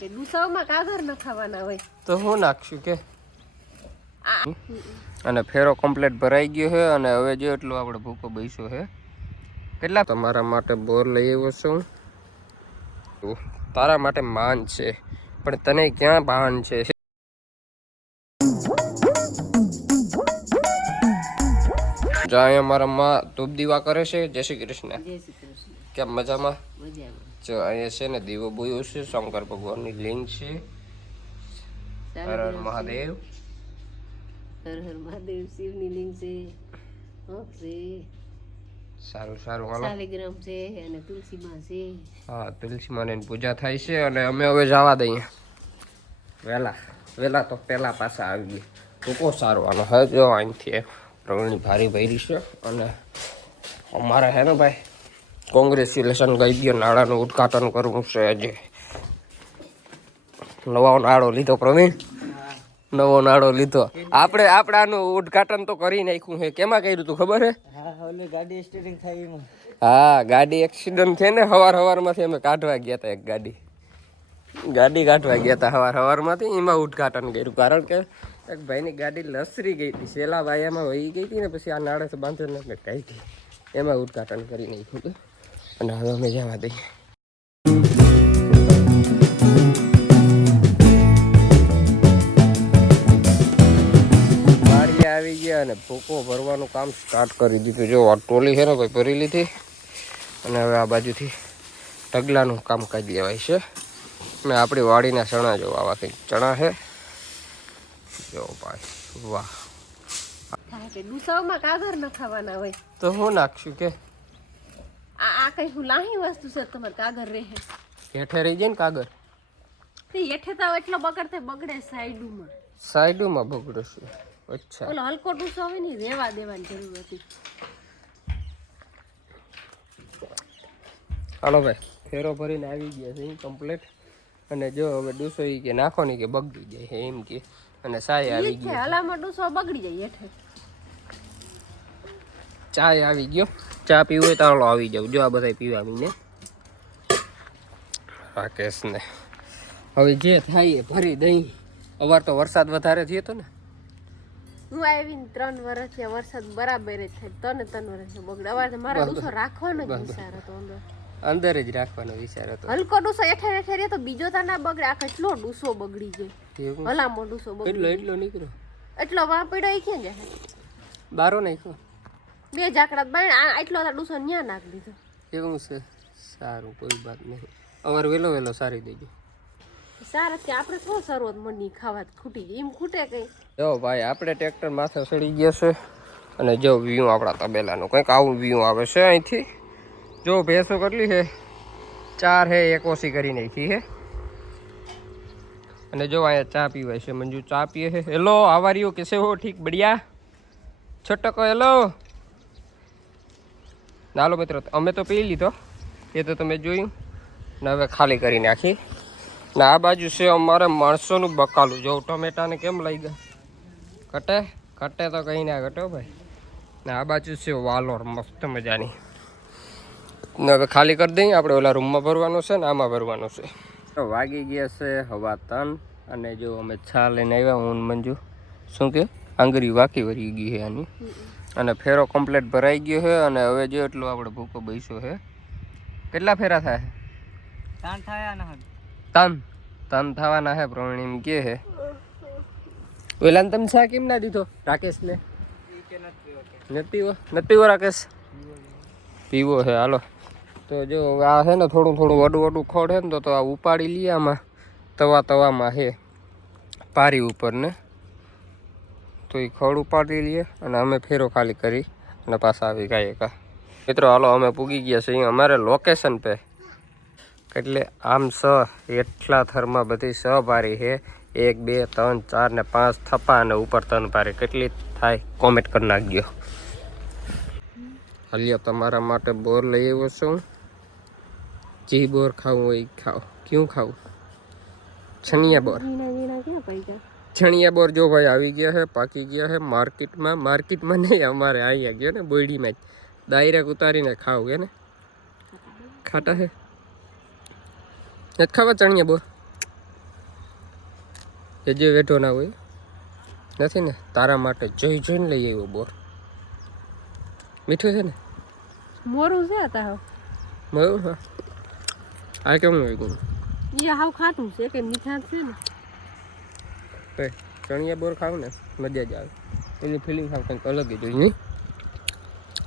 કે ડુસાવમાં કાગર ન ખાવાના હોય તો હું નાખશું કે અને ફેરો કમ્પ્લીટ ભરાઈ ગયો છે અને હવે જો એટલો આપણે ભૂકો બેસ્યો છે કેટલા તમારા માટે બોર લઈ આવ્યો છું તારા માટે માન છે પણ તને ક્યાં ભાન છે જ્યાં અમારા માં ધૂપ દીવા કરે છે જય શ્રી કૃષ્ણ કેમ મજામાં જો અહીંયા છે ને દીવો બોયો છે શંકર ભગવાનની લિંગ છે હર હર મહાદેવ હર હર મહાદેવ શિવની લિંગ છે સારું સારું હાલો શાલિગ્રામ છે અને તુલસી માં છે હા તુલસી માની પૂજા થાય છે અને અમે હવે જવા દઈએ વેલા તો પેલા પાછા આવી ગઈ ટૂંકો સારો આનો હવે જો અહીંથી પ્રવીણની ભારી ભરી છે અને અમારે હે ને ભાઈ કોંગ્રેચ્યુલેશન કહી દો નાળાનું ઉદઘાટન કરવું છે આજે નવો નાળો લીધો પ્રવીણ નવો નાળો લીધો આપણે આનું ઉદઘાટન તો કરી નાખ્યું છે કેમાં કર્યું તું ખબર હે હા ગાડી એક્સિડન્ટ થઈ ને સવારમાંથી અમે કાઢવા ગયા હતા એક ગાડી કાઢવા ગયા હતા સવારમાંથી એમાં ઉદઘાટન કર્યું કારણ કે એક ભાઈની ગાડી લસરી ગઈ હતી સેલા વાયામાં વહી ગઈ હતી ને પછી આ નાળે બાંધીને કહી ગઈ એમાં ઉદઘાટન કરી નાખ્યું હતું અને હવે અમે જવા દઈએ વાડી આવી ગયા અને ભૂકો ભરવાનું કામ સ્ટાર્ટ કરી દીધું જો આ ટોલી છે ને ભાઈ ભરી લીધી અને હવે આ બાજુથી ઢગલાનું કામ કરી દેવાય છે અને આપણી વાડીના ચણા જો આવા કંઈક ચણા છે જો ભાઈ વાહ કે ડુસાવમાં કાગર ન ખાવાના હોય તો હું નાખશું કે આ કઈ હું લાહી વસ્તુ છે તમારે કાગર રહે હેઠે રહી જાય ને કાગર તે હેઠે તો એટલો બગડતે બગડે સાઈડમાં બગડે છે અચ્છા ઓલો હલકો ડુસો હોય ને રેવા દેવાની જરૂર હતી હાલો ભાઈ ફેરો ભરીને આવી ગયા છે કમ્પ્લીટ અને જો હવે ડુસો કે નાખો નહીં કે બગડી જાય એમ કે અને સાય આવી ગઈ હલામાં ડુસો બગડી જાય હેઠે ચાય આવી ગયો ચા પીવું હોય તાળો આવી જાવ જો આ બધા પીવા મીને રાકેશ ને હવે જે થાય એ ભરી દઈ અવાર તો વરસાદ વધારે થયો હતો ને હું આવીને 3 વર્ષ છે વરસાદ બરાબર જ થાય 3 વર્ષ બગડે અવાર તો મારા ડુસો રાખવાનો જ વિચાર હતો અંદર જ રાખવાનો વિચાર હતો હલકો ડુસો હેઠે રહે તો બીજો તો ના બગડે આ કેટલો ડુસો બગડી જાય ભલામો ડુસો બગડી એટલો નીકળ્યો એટલો વાં પડ્યો ક્યાં જાય બારો નાખ્યો 2 ઝાકડા બાણ એટલો ડુસો ન્યા નાખ દીધો એવું છે સારું કોઈ વાત નહીં અમારે વેલો સારી દેજો સારા કે આપણે શું શરૂઆત મંડી ખાવા ખૂટી જાય એમ ખૂટે કઈ જો ભાઈ આપણે ટ્રેક્ટર માથે ચડી ગયા છે અને જો વ્યૂ આપણા તબેલાનું કંઈક આવું વ્યૂ આવે છે અહીંથી જો ભેંસો કેટલી છે 4 है 1 ઓછી કરી નાખી છે અને જો અહીંયા ચા પીવાય છે મંજુ ચા પીએ છે હેલો આવારીઓ કેસે હો ઠીક બઢિયા છોટકો હેલો નાલો મિત્રો અમે તો પી લીધો એ તો તમે જોયું ને હવે ખાલી કરી નાખી ને આ બાજુ છે અમારે માણસોનું બકાલું જો ટમેટાને કેમ લઈ ગયા ઘટે તો કંઈ ના ઘટો ભાઈ ને આ બાજુ છે વાલોર મસ્ત મજાની ને હવે ખાલી કરી દઈએ આપણે ઓલા રૂમમાં ભરવાનું છે ને આમાં ભરવાનું છે વાગી ગયા છે હવા 3 અને જો અમે છા લઈને આવ્યા હું મંજુ શું કે આંગળી વાકી વરી ગઈ છે આની અને ફેરો કમ્પ્લીટ ભરાઈ ગયો છે અને હવે જો એટલો આપણે ભૂકો બેસ્યો છે કેટલા ફેરા થાય 3 થવાના હે પ્રવીણ કે હે ઓલા તમે શા કેમ ના દીધો રાકેશને નથી પીવો રાકેશ પીવો છે હાલો તો જો આ છે ને થોડું વડું ખોડ છે ને તો આ ઉપાડી લઈએ આમાં તવામાં છે પારી ઉપર ને તો એ ખડ ઉપાડી લઈએ અને અમે ફેરો ખાલી કરી અને પાછા આવી ગયા મિત્રો હાલો અમે પૂગી ગયા છીએ અમારે લોકેશન પે એટલે આમ એટલા થરમાં બધી પારી છે 1 2 3 4 ને 5 થપ્પા અને ઉપર 3 પારી કેટલી થાય કોમેન્ટ કરી નાખજો હાલ્યો તમારા માટે બોર લઈ આવ્યો છું જી બોર ખાવું હોય ખાઓ ક્યું ખાવું છણિયા બોર છણિયા બોર જો ભાઈ આવી ગયા છે પાકી ગયા છે માર્કેટમાં નહીં અમારે અહીંયા ગયો ને બોયડીમાં જ ડાયરેક્ટ ઉતારીને ખાવ કે ને ખાટા છે નથી ખાવા ચણિયા બોર એ જે વેઠો ના હોય નથી ને તારા માટે જોઈને લઈ આવ્યો બોર. મીઠું છે ને મોરું છે તા બરાબર. હા આ કેમ હોય ગુણ ઈ હાવ ખાટું છે કે મીઠા છે ને. ચણિયા બોર ખાવ ને મજા જ આવે. એની ફિલિંગ ખાવ કંઈક અલગ જ હોય નહીં.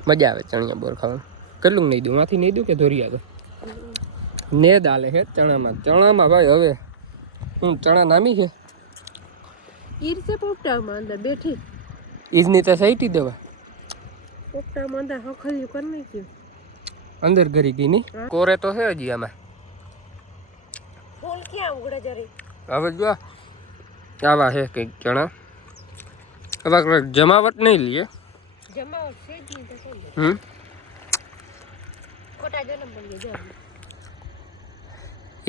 મજા આવે ચણિયા બોર ખાવાનું. કેટલું નહીં દઉં માંથી નહીં દઉં કે ધોરી આગળ ને દાલે છે ચણામાં ભાઈ. હવે હું ચણા નામી છે ઈર છે પોપટામાં અંદર બેઠી ઈજની તો સહીટી દેવા પોપટામાં અંદર હખલ્યું કરી નાખ્યું અંદર ઘરી ગઈ નહીં. કોરે તો છે હજી આમાં. ફૂલ ક્યાં ઉગડે જરી હવે જો આવા છે કંઈક ચણા. હવે જમાવટ નહીં લઈએ. જમાવટ છે જ નહીં તો કઈ ખોટા જન્મ બની ગયા.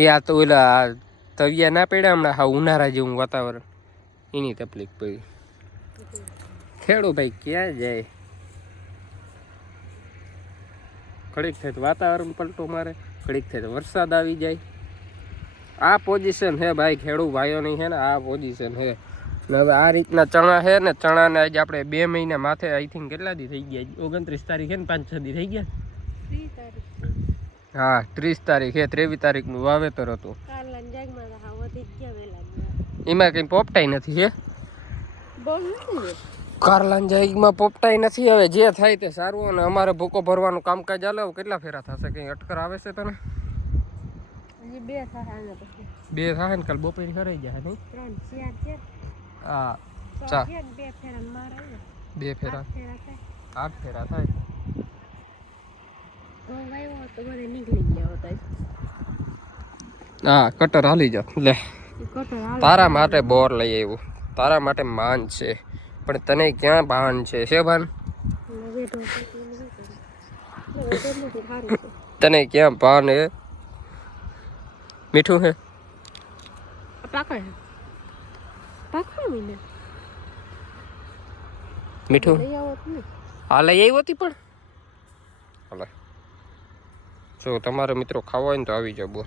એ આ તો ઓલા તવિયા ના પડ્યા હમણાં હા ઉનાળા જેવું વાતાવરણ એની તકલીફ પડી. ખેડો ભાઈ ક્યાં જાય. ઘડીક થાય તો વાતાવરણ પલટો મારે, ઘડીક થાય તો વરસાદ આવી જાય. આ પોઝિશન છે ભાઈ ખેડૂત ભાઈઓની છે ને આ પોઝિશન છે. ને હવે આ રીતના ચણા છે ને ચણાને આજે આપણે 2 મહિના માથે આઈ થિંક કેટલા દી થઈ ગયા 29 તારીખ છે ને 5-6 દી થઈ ગયા. 30 તારીખ હા 30 તારીખ છે. 23 તારીખનું વાવેતર હતું. કાલના જાગમાં હા વધી ગયા વેલા એમાં કંઈ પોપટાઈ નથી હે બહુ નથી કારલાન જાઈગમાં પોપટાઈ નથી. હવે જે થાય તે સારું. અને અમારે ભૂકો ભરવાનું કામકાજ ચાલે. કેટલા ફેરા થશે કંઈ અટકર આવે છે તને? હજી 2 થાય આને પછી 2 થાય ને કાલ બપોરે ખરાઈ જાય નહીં 3 4 છે હા 2 ફેરા મારે 2 ફેરા ફેરા થાય 8 ફેરા થાય. વાયો તો બધે નીકળી ગયા હતા. હા કટર હાલી જા લે. કટર હાલ તારા માટે બોર લઈ આવ્યું. તારા માટે માન છે પણ તને ક્યાં ભાન છે? છે ભાન તને ક્યાં ભાન હે? મીઠું હે મીઠું હા લઈ આવ્યો હતી પણ હાલે જો તમારે મિત્રો ખાવા હોય ને તો આવી જાવ બોર.